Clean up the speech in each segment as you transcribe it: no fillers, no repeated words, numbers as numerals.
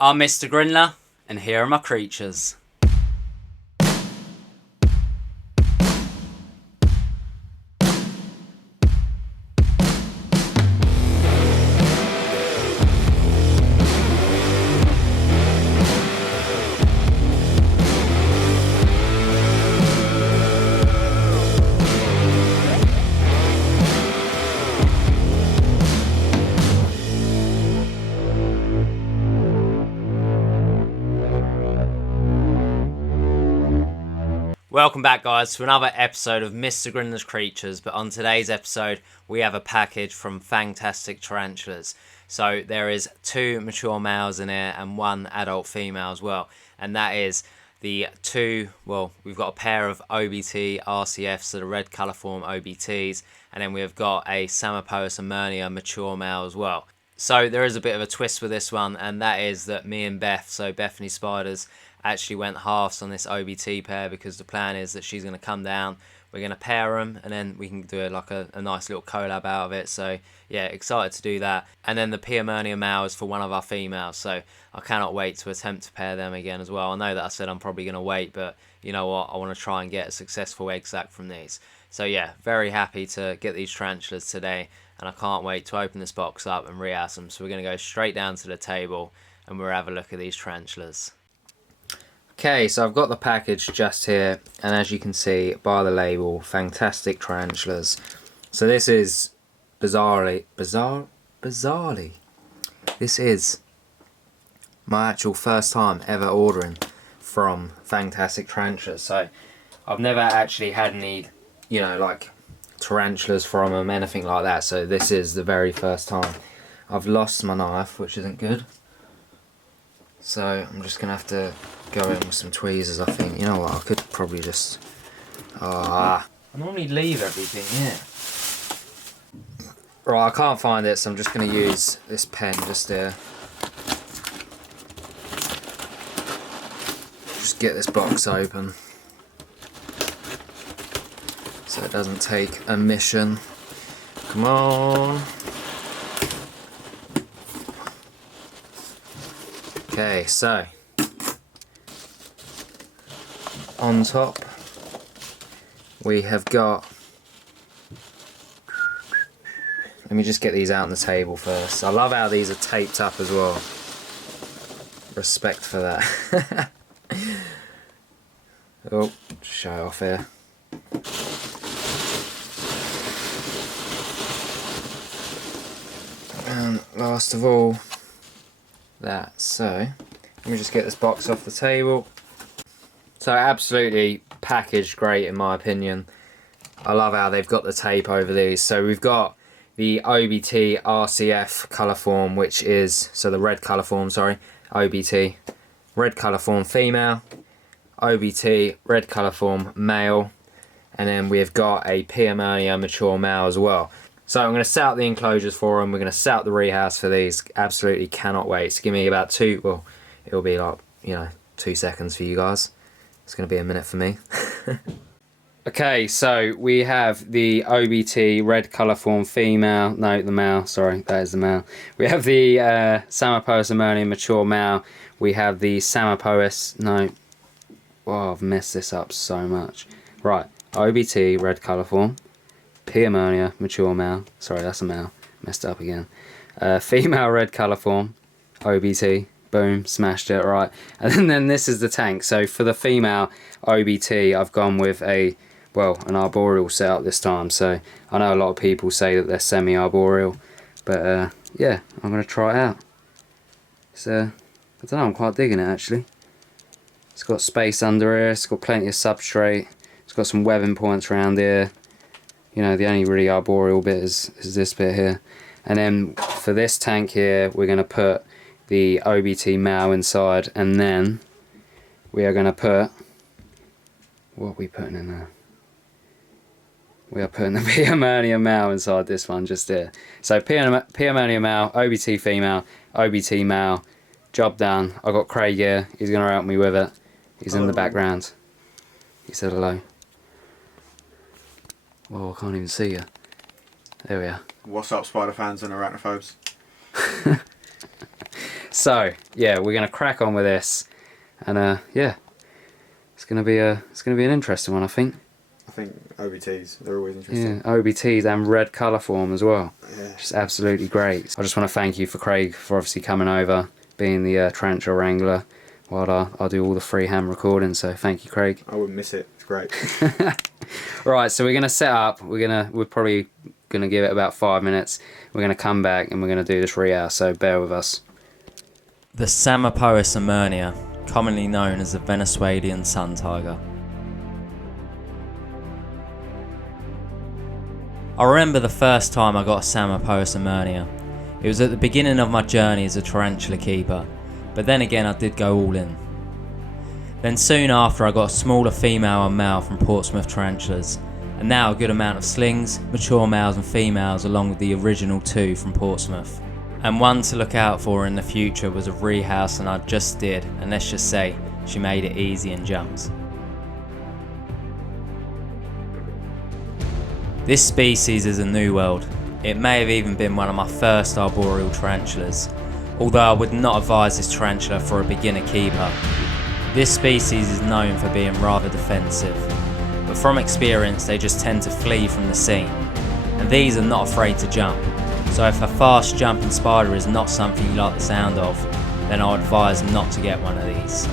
I'm Mr. Grindler, and here are my creatures. Welcome back, guys, to another episode of Mr. Grindler's Creatures, but on today's episode we have a package from Fangtastic Tarantulas. So there is 2 mature males in here and 1 adult female as well, and that is the 2, well, we've got a pair of OBT RCFs, so the red colourform OBTs, and then we've got a Psammopoeus irminia mature male as well. So there is a bit of a twist with this one, and that is that me and Beth, so Bethany Spiders, actually went halves on this OBT pair because the plan is that she's going to come down, we're going to pair them, and then we can do a nice little collab out of it. So yeah, excited to do that. And then the P. irminia male is for one of our females, so I cannot wait to attempt to pair them again as well. I know that I said I'm probably going to wait, but you know what, I want to try and get a successful egg sac from these. So yeah, very happy to get these tarantulas today, and I can't wait to open this box up and rehouse them. So we're going to go straight down to the table and we'll have a look at these tarantulas. Okay, so I've got the package just here, and as you can see by the label, Fangtastic Tarantulas. So this is bizarrely, this is my actual first time ever ordering from Fangtastic Tarantulas. So I've never actually had any, you know, like tarantulas from them, anything like that. So this is the very first time. I've lost my knife, which isn't good. So I'm just going to have to go in with some tweezers, I think. You know what, I could probably just... I normally leave everything here. Right, I can't find it, so I'm just going to use this pen just here. Just get this box open, so it doesn't take a mission. Come on. Okay, so on top we have got, let me just get these out on the table first. I love how these are taped up as well. Respect for that. Oh, show it off here. And last of all, that. So let me just get this box off the table. So absolutely packaged great in my opinion. I love how they've got the tape over these. So we've got the OBT RCF colour form, which is, so the red colour form, sorry, OBT red colour form female, OBT red colour form male, and then we've got a P. irminia mature male as well. So I'm going to set out the enclosures for them, we're going to set out the rehouse for these. Absolutely cannot wait. So give me about 2, well, it'll be like, you know, 2 seconds for you guys. It's going to be a minute for me. Okay, so we have the OBT red colour form female, no, the male, sorry, that is the male. We have the Psammopoeus irminia mature male. We have the Psammopoeus, no, oh, I've messed this up so much. Right, OBT red colour form. P. irminia mature male, sorry, that's a male, messed up again. Female red colour form, OBT, boom, smashed it, right. And then this is the tank. So for the female OBT, I've gone with an arboreal setup this time. So I know a lot of people say that they're semi-arboreal, but yeah, I'm going to try it out. So, I don't know, I'm quite digging it actually. It's got space under here, it's got plenty of substrate, it's got some webbing points around here. You know, the only really arboreal bit is this bit here. And then for this tank here, we're going to put the OBT male inside, and then we are going to put, what are we putting in there? We are putting the P. irminia male inside this one just here. So P. irminia male, OBT female, OBT male, job done. I've got Craig here, he's going to help me with it. He's in the background. He said hello. Oh, I can't even see you. There we are. What's up, spider fans and arachnophobes? So yeah, we're gonna crack on with this, and yeah, it's gonna be an interesting one, I think. I think OBTs, they're always interesting. Yeah, OBTs and red colour form as well. Yeah. Just absolutely great. I just want to thank you for Craig for obviously coming over, being the tarantula wrangler, while I do all the freehand recording. So thank you, Craig. I wouldn't miss it. It's great. Right, so we're gonna set up. We're probably gonna give it about 5 minutes. We're gonna come back and we're gonna do this rehouse. So bear with us. The Psammopoeus irminia, commonly known as the Venezuelan sun tiger. I remember the first time I got a Psammopoeus irminia. It was at the beginning of my journey as a tarantula keeper, but then again I did go all in. Then soon after I got a smaller female and male from Portsmouth tarantulas, and now a good amount of slings, mature males and females along with the original 2 from Portsmouth. And one to look out for in the future was a rehouse, and I just did, and let's just say she made it easy and jumps. This species is a new world. It may have even been one of my first arboreal tarantulas, although I would not advise this tarantula for a beginner keeper. This species is known for being rather defensive, but from experience they just tend to flee from the scene, and these are not afraid to jump. So if a fast jumping spider is not something you like the sound of, then I would advise not to get one of these.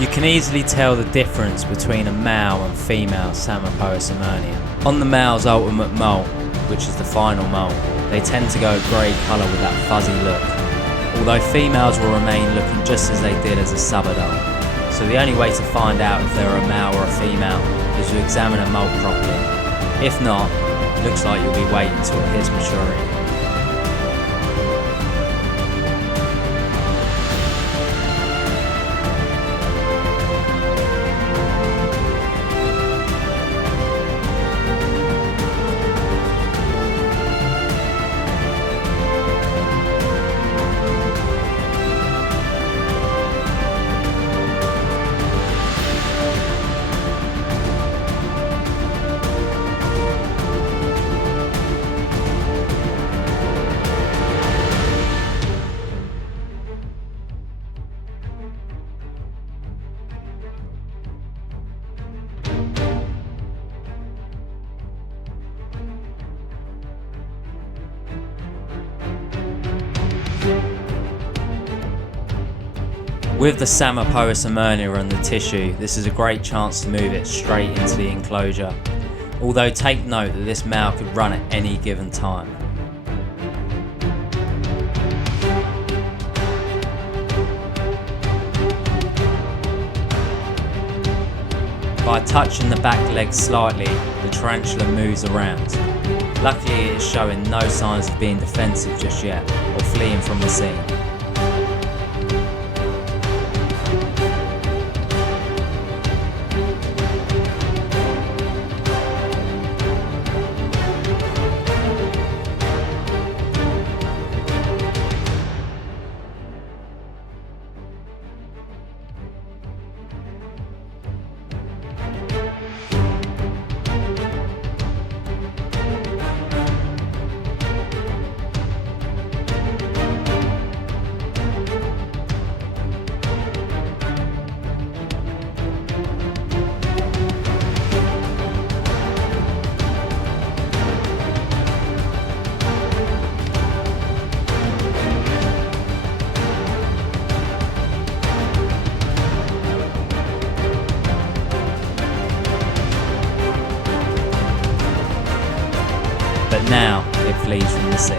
You can easily tell the difference between a male and female Psammopoeus irminia. On the male's ultimate molt, which is the final molt, they tend to go grey colour with that fuzzy look, although females will remain looking just as they did as a subadult. So the only way to find out if they're a male or a female is to examine a molt properly. If not, it looks like you'll be waiting until it hits maturity. With the Psammopoeus irminia and the tissue, this is a great chance to move it straight into the enclosure, although take note that this male could run at any given time. By touching the back legs slightly, the tarantula moves around. Luckily it is showing no signs of being defensive just yet, or fleeing from the scene. But now it flees from the sea.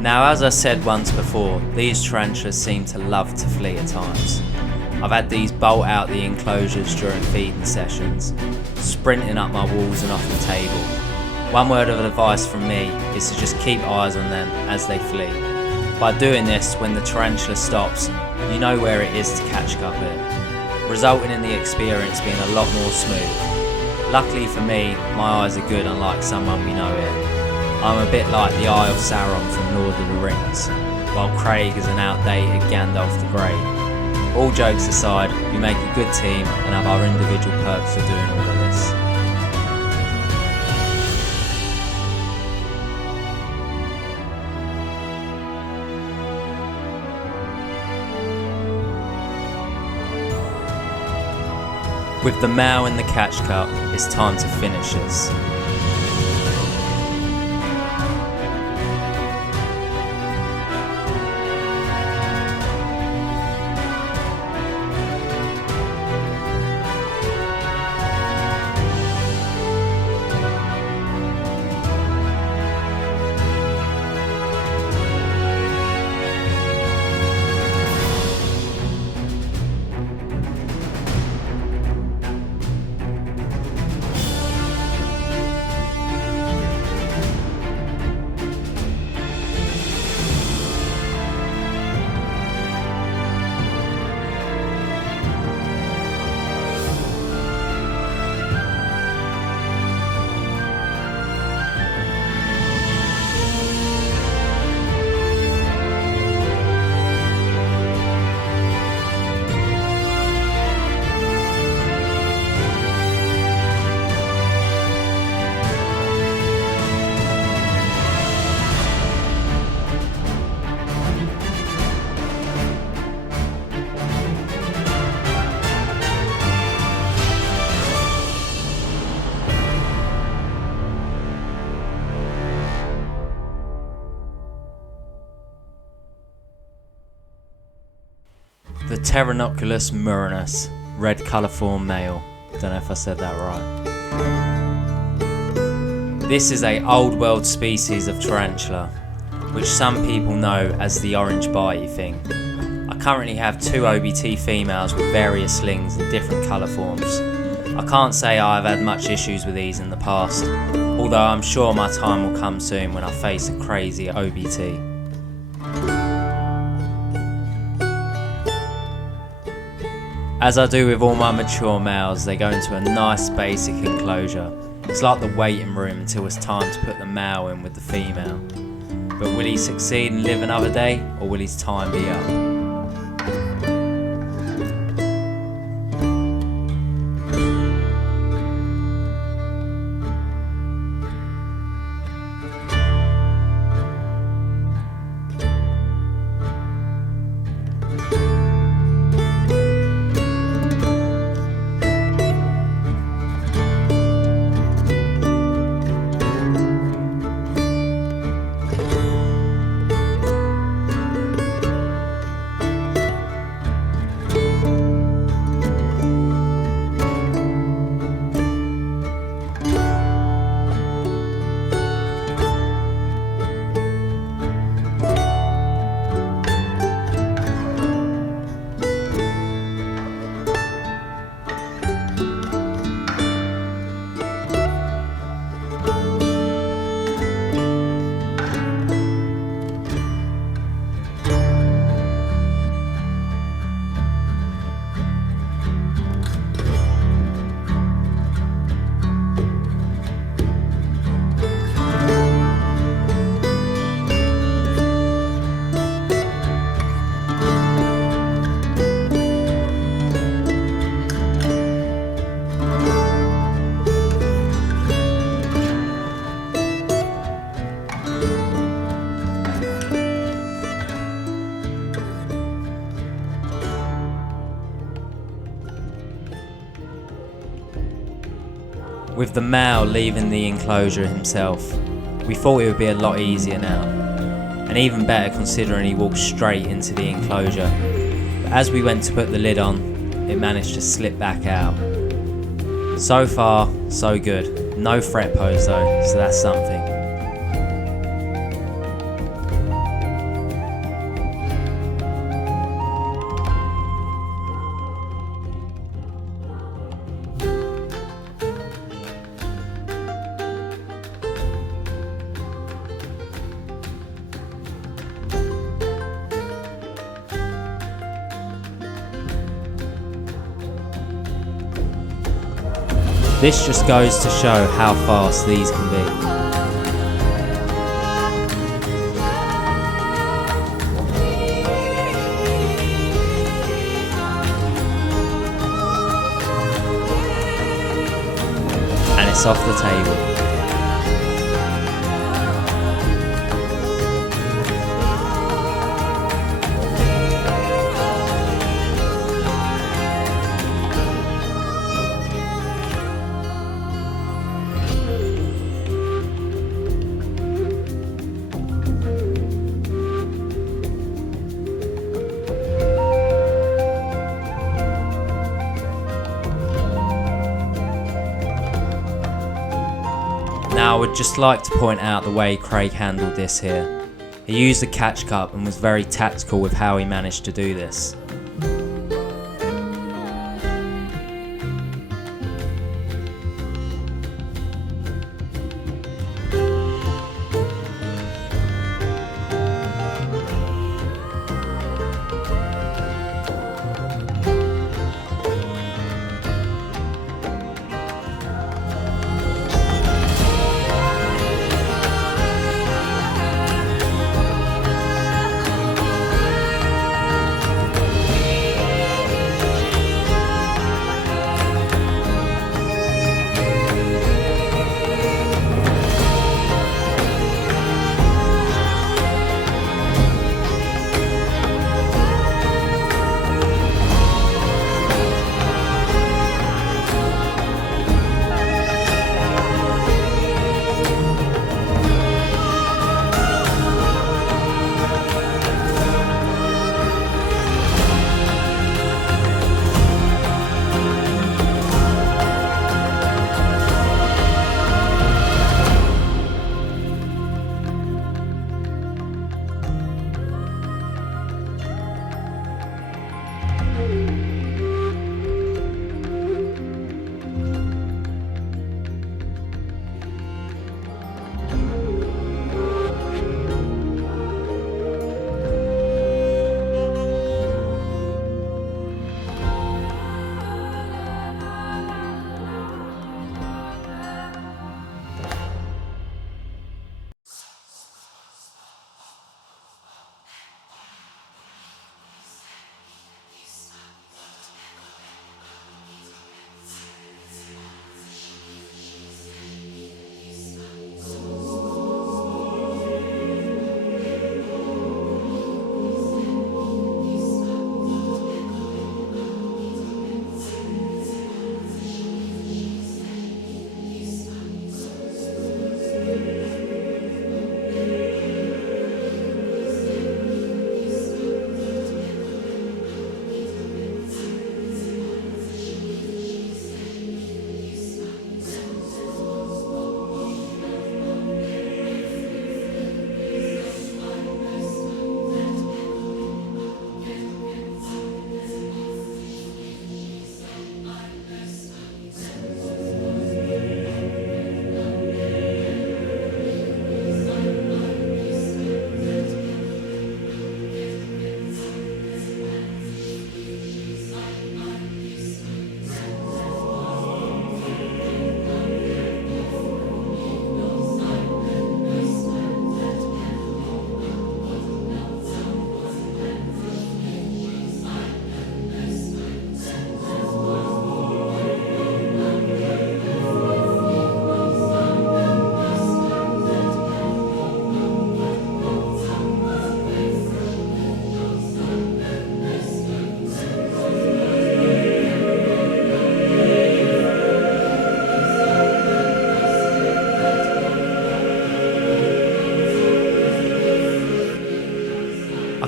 Now, as I said once before, these tarantulas seem to love to flee at times. I've had these bolt out the enclosures during feeding sessions, sprinting up my walls and off the table. One word of advice from me is to just keep eyes on them as they flee. By doing this, when the tarantula stops, you know where it is to catch up it. resulting in the experience being a lot more smooth. Luckily for me, my eyes are good, unlike someone we know here. I'm a bit like the Eye of Sauron from Lord of the Rings, while Craig is an outdated Gandalf the Grey. All jokes aside, we make a good team and have our individual perks for doing all of this. With the mail in the catch cup, it's time to finish this. The Tarantulas murinus, red colourform male. Don't know if I said that right. This is a old world species of tarantula, which some people know as the orange bitey thing. I currently have 2 OBT females with various slings and different colour forms. I can't say I've had much issues with these in the past, although I'm sure my time will come soon when I face a crazy OBT. As I do with all my mature males, they go into a nice basic enclosure. It's like the waiting room until it's time to put the male in with the female. But will he succeed and live another day, or will his time be up? With the male leaving the enclosure himself, we thought it would be a lot easier now, and even better considering he walked straight into the enclosure. But as we went to put the lid on, it managed to slip back out. So far, so good. No fret pose though, so that's something. This just goes to show how fast these can be. And it's off the table. Now I would just like to point out the way Craig handled this here. He used a catch cup and was very tactical with how he managed to do this.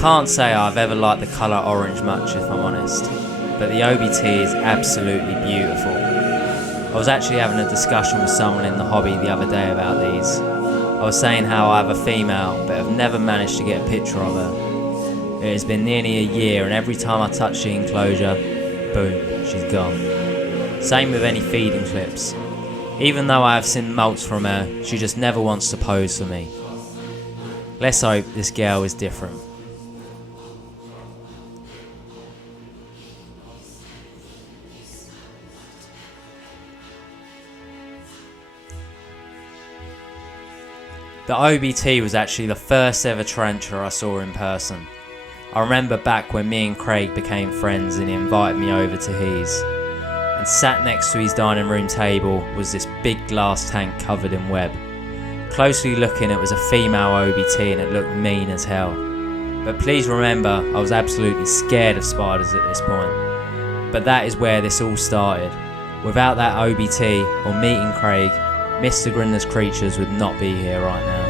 Can't say I've ever liked the colour orange much, if I'm honest, but the OBT is absolutely beautiful. I was actually having a discussion with someone in the hobby the other day about these. I was saying how I have a female, but have never managed to get a picture of her. It has been nearly a year, and every time I touch the enclosure, boom, she's gone. Same with any feeding clips. Even though I have seen molts from her, she just never wants to pose for me. Let's hope this girl is different. The OBT was actually the first ever tarantula I saw in person. I remember back when me and Craig became friends and he invited me over to his. And sat next to his dining room table was this big glass tank covered in web. Closely looking, it was a female OBT and it looked mean as hell. But please remember, I was absolutely scared of spiders at this point. But that is where this all started. Without that OBT or meeting Craig, Mr. Grindlers Creatures would not be here right now.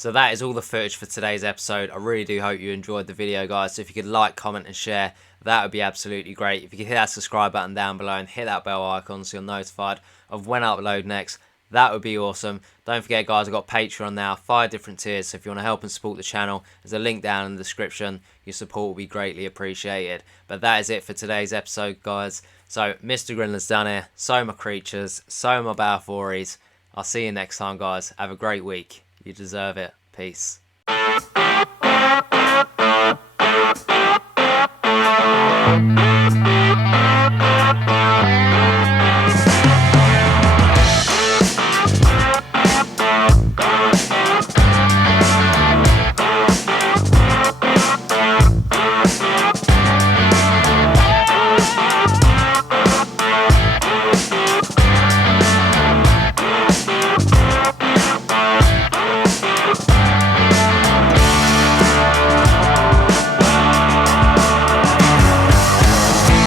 So that is all the footage for today's episode. I really do hope you enjoyed the video, guys. So if you could like, comment and share, that would be absolutely great. If you could hit that subscribe button down below and hit that bell icon so you're notified of when I upload next, that would be awesome. Don't forget, guys, I've got Patreon now, 5 different tiers, so if you want to help and support the channel, there's a link down in the description. Your support will be greatly appreciated. But that is it for today's episode, guys. So, Mr. Grindler's done here, so my creatures, so my Balfouries. I'll see you next time, guys. Have a great week. You deserve it. Peace. Thank you.